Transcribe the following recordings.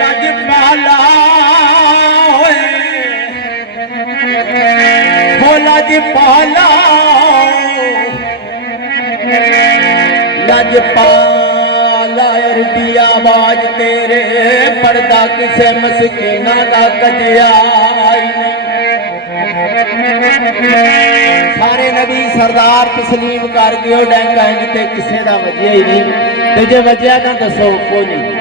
लजपाला हो लजपाला लजपाला अरबी आवाज तेरे पर्दा किसे मस्कीना दा कजिया सारे नबी सरदार तस्लीम कर दियो डैंगा ते किसे दा वजया ही नहीं ते जे वजया ना दसो कोई नहीं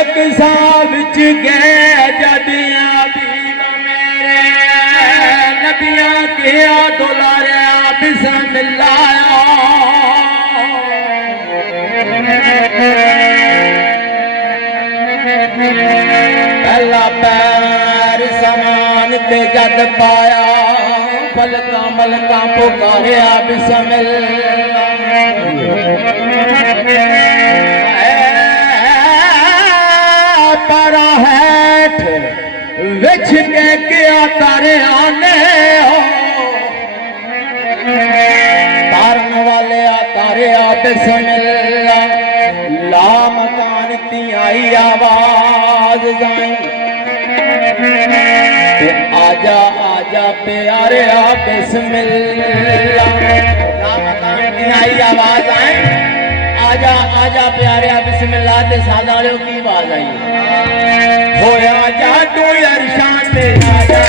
एक साल विच गए जदियां मेरे नबियां किया दुलारिया बिस्मिल्लाह पहला पैर समान ते जद पाया पलका मलका पुकारिया बिस्मिल्लाह पर हैठ विच के क्या तारे आने हो तारन वाले तारे बिस्मिल्लाह ला मकान ती आई आवाज जाई आजा आजा प्यारे बिस्मिल्लाह ला मकान ती आई आवाज आई आजा आजा प्यारे बिस्मिल्लाह ते सादा वाले की आवाज आई होया जादू अरशां ते आजा